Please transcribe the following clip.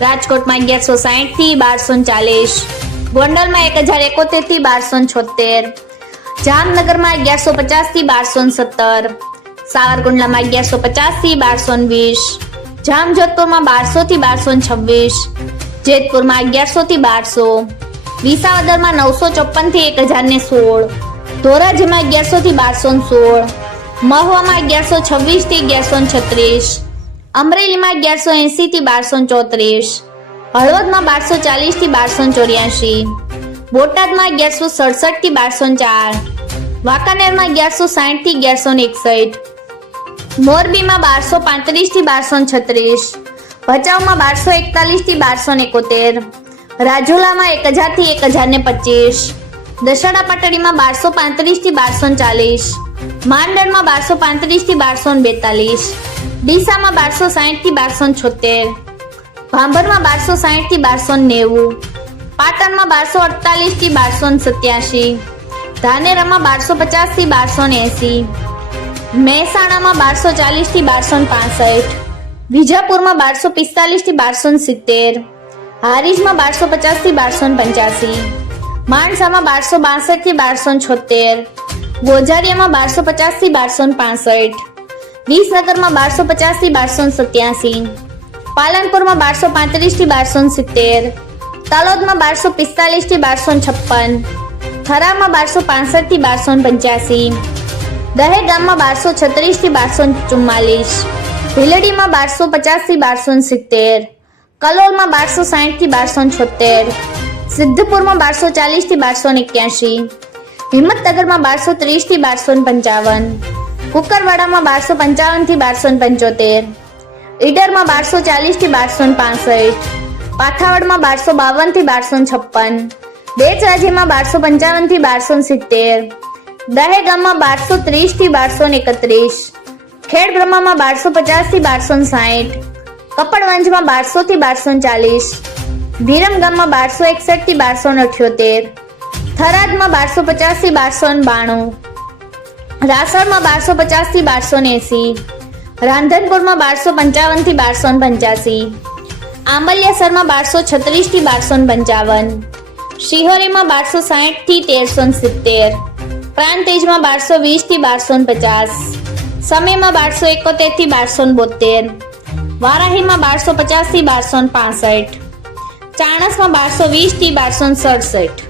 રાજકોટમાં અગિયારસો સાહીઠથી બારસો ચાલીસ. ગોંડલમાં એક હજાર એકોતેરથી બારસો છોતેર જામનગરમાં અગિયારસો પચાસથી બારસો સત્તર. સાવરકુંડલામાં અગિયારસો પચાસથી બારસો વીસ. જામજોધપુરમાં બારસો થી બારસો છવ્વીસ. જેતપુરમાં અગિયારસો થી બારસો. વિસાવદરમાં નવસો ચોપનથી એક હજાર ને સોળ. ધોરાજીમાં અગિયારસો થી બારસો સોળ. મહુવામાં અગિયારસો છવ્વીસથી અગિયારસો છત્રીસ. અમરેલીમાં અગિયારસો એસી થી બારસો ચોત્રીસ, હળવદમાં બારસો ચાલીસથી બારસો ચોર્યાસી બોટાદમાં અગિયારસો સડસઠથી બારસો ચાર, વાંકાનેરમાં અગિયારસો સાઠથી અગિયારસો એકસઠ, મોરબીમાં બારસો પાંત્રીસથી બારસો છત્રીસ, ભચાઉમાં બારસો એકતાલીસથી બારસો એકોતેર, રાજુલામાં એક હજારથી એક હજાર ને પચીસ, દશેરા પાટડીમાં બારસો પાંત્રીસથી બારસો ચાલીસ માંડળમાં બારસો પાંત્રીસથી બારસો બેતાલીસ, ડીસામાં બારસો સાહીઠથી બારસો છોતેર, ભાંભરમાં બારસો સાહીઠથી બારસો નેવું, પાટણમાં બારસો અડતાલીસથી બારસો સત્યાસી, ધાનેરામાં બારસો પચાસથી બારસો એસી, મહેસાણામાં બારસો ચાલીસથી બારસો પાસઠ, વિજાપુરમાં બારસો પિસ્તાલીસથી બારસો સિત્તેર, હારીજમાં બારસો પચાસથી બારસો પંચ્યાસી, માણસામાં બારસો બાસઠથી બારસો છોતેર ગોઝારિયામાં બારસો પચાસથી બારસો પાસઠ. વિસનગરમાં બારસો પચાસથી બારસો સત્યાસી. પાલનપુરમાં બારસો પાંત્રીસથી બારસો સિત્તેર. તાલોદમાં બારસો પિસ્તાલીસથી બારસો છપ્પન. થરામાં બારસો પાસઠથી બારસો પંચ્યાસી. દહેગામમાં બારસો છત્રીસથી બારસો ચુમ્માલીસ. ભીલડીમાં બારસો પચાસથી બારસો સિત્તેર. કલોલમાં બારસો સાઠથી બારસો છોતેર સિદ્ધપુરમાં બારસો ચાલીસથી બારસો એક્યાસી. હિંમતનગરમાં બારસો ત્રીસથી બારસો પંચાવન, કુકરવાડામાં બારસો પંચાવનથી બારસો પંચોતેર, ઈડરમાં બારસો ચાલીસથી બારસો પાસઠ, પાથાવડમાં બારસો બાવનથી બારસો છપ્પન બેચરાજીમાં બારસો પંચાવનથી બારસો સિત્તેર, દહેગામમાં બારસો ત્રીસથી બારસો એકત્રીસ ખેડ બ્રહ્મામાં બારસો પચાસથી બારસો સાઠ કપડવંજમાં બારસો થી બારસો ચાલીસ વિરમગામમાં બારસો એકસઠથી બારસો અઠ્યોતેર થરાદમાં બારસો પચાસથી બારસો બાણું. રાસણમાં બારસો પચાસથી બારસો એસી. રાંધનપુરમાં બારસો પંચાવનથી બારસો પંચ્યાસી. આંબલિયાસરમાં બારસો છત્રીસથી બારસો પંચાવન. શિહોરીમાં બારસો સાઠથી તેરસો સિત્તેર. પ્રાંતેજમાં બારસો વીસથી બારસો પચાસ. સમયમાં બારસો એકોતેરથી બારસો બોતેર વારાહીમાં બારસો પચાસથી બારસો પાસઠ. ચાણસમાં બારસો વીસથી બારસો સડસઠ.